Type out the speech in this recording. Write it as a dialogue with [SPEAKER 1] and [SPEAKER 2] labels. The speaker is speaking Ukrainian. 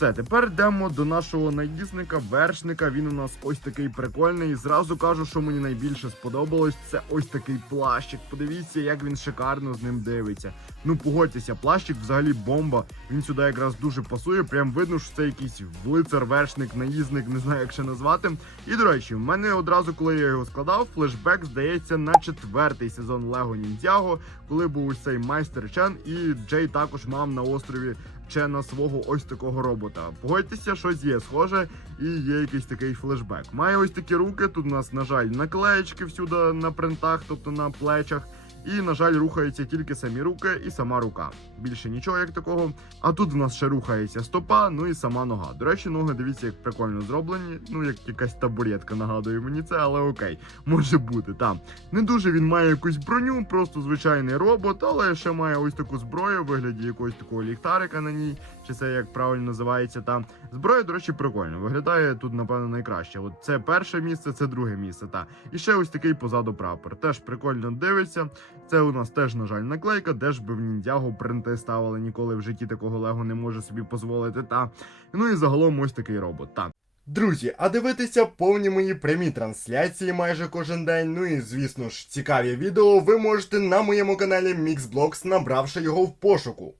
[SPEAKER 1] Все, тепер йдемо до нашого наїзника, вершника. Він у нас ось такий прикольний. Зразу кажу, що мені найбільше сподобалось. Це ось такий плащик. Подивіться, як він шикарно з ним дивиться. Ну погодьтеся, плащик взагалі бомба. Він сюди якраз дуже пасує. Прям видно, що це якийсь влицар, вершник, наїзник, не знаю, як ще назвати. І до речі, в мене одразу, коли я його складав, флешбек здається на четвертий сезон Лего Ніндзяго, коли був ось цей майстер Чен, і Джей також мав на острові Чена свого ось такого робота. Погодьтеся, щось є схоже, і є якийсь такий флешбек. Має ось такі руки. Тут у нас, на жаль, наклеєчки всюди на принтах, тобто на плечах. І, на жаль, рухаються тільки самі руки і сама рука. Більше нічого як такого. А тут в нас ще рухається стопа, ну і сама нога. До речі, ноги дивіться, як прикольно зроблені. Ну, як якась табуретка нагадує мені це, але окей, може бути. Там не дуже він має якусь броню, просто звичайний робот, але ще має ось таку зброю в вигляді якогось такого ліхтарика на ній, чи це як правильно називається там. Зброя, до речі, прикольно. Виглядає тут, напевно, найкраще. От це перше місце, це друге місце. Та і ще ось такий позаду прапор. Теж прикольно дивиться. Це у нас теж, на жаль, наклейка, де ж би в ніндзягу принти ставили ніколи в житті такого лего не може собі дозволити. Та ну і загалом ось такий робот. Та.
[SPEAKER 2] Друзі, а дивитися повні мої прямі трансляції майже кожен день. Ну і звісно ж, цікаві відео ви можете на моєму каналі Mixblocks, набравши його в пошуку.